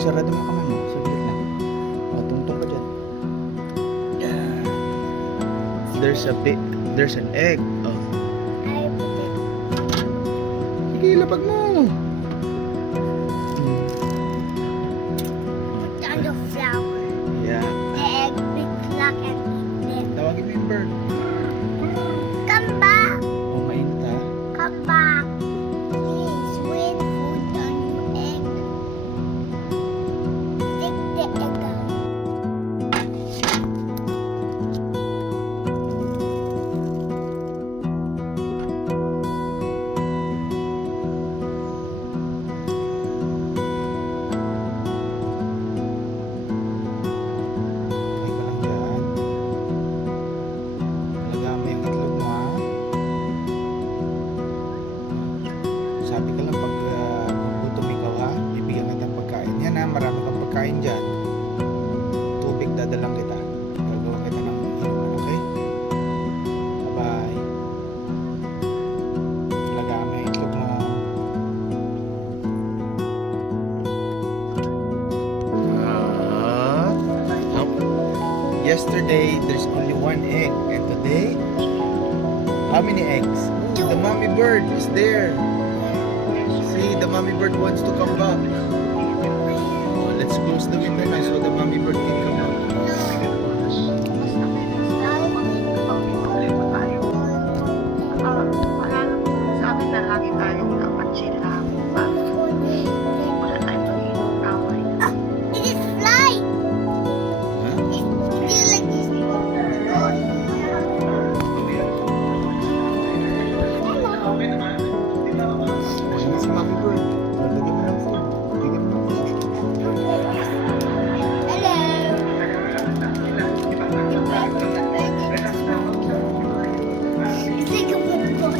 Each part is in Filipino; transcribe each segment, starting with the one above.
Sarado mo kamay mo. Saglit lang. Tungtong ka dyan. Yeah. There's an egg. Oh. Sige, lapag mo. On the flower. Yeah. The egg will crack and eat it. Tawagin mo yung bird. Come back. Oh, mainit ha. Come back. Please wait food on your egg. Take the egg out. Ay ka lang dyan. Alagaan mo yung itlog mo ha. Sabi ka lang pag gutom ikaw ha, bibigyan ka ng pagkain. Yan ha, marami kang pagkain dyan. Tubig dadalang kita. Gagawin kita ng inuman, okay? Bye-bye. Alagaan mo yung itlog mo. Yesterday, there's only one egg. And today, how many eggs? The mommy bird is there. See, the mommy bird wants to come back. Oh, let's close the window now so the mommy bird can come back. Sa akin na lagi tayong chill lang. Wala tayong pag-inom away. It is fly. Huh? It is like this. Ayan si mommy bird. Lagyan mo ng food. Lagyan mo ng food. It's like a football.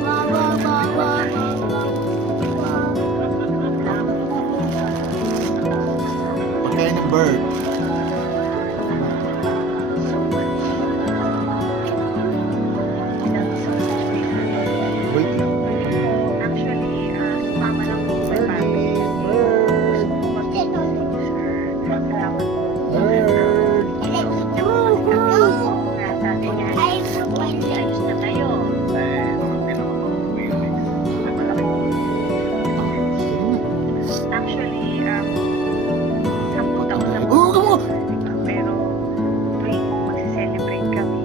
Wow, wow, wow, wow, wow, wow. Pagkain ng bird. Wait lang. Actually, sumama lang po sa Birdie, bird, Salamat po. bird. Sabi niya, ayos na tayo. Actually, 10 taon na po. Oh, Pero, tuwing mag-celebrate kami,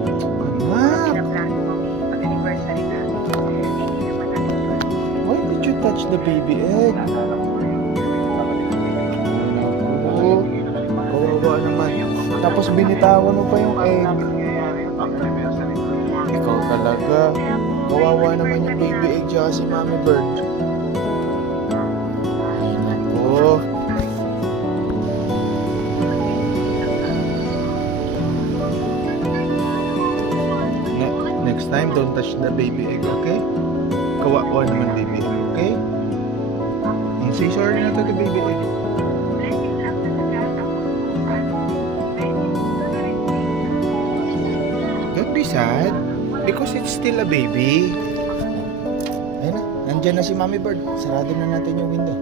Ah, pinaplano kami pag-anniversary namin. Hindi naman namin tuloy. why did you touch the baby egg? Oh, kawawa naman. Tapos binitawan mo pa yung egg. Ikaw talaga. Kawawa naman yung baby egg tsaka si mommy bird. Oh, next time don't touch the baby egg, okay? Kawawa naman baby egg, okay? Say sorry na to the baby egg. Blessing lang talaga. Tapos, Don't be sad because it's still a baby. Ayun na, nandyan na si mommy bird. Sarado na natin yung window.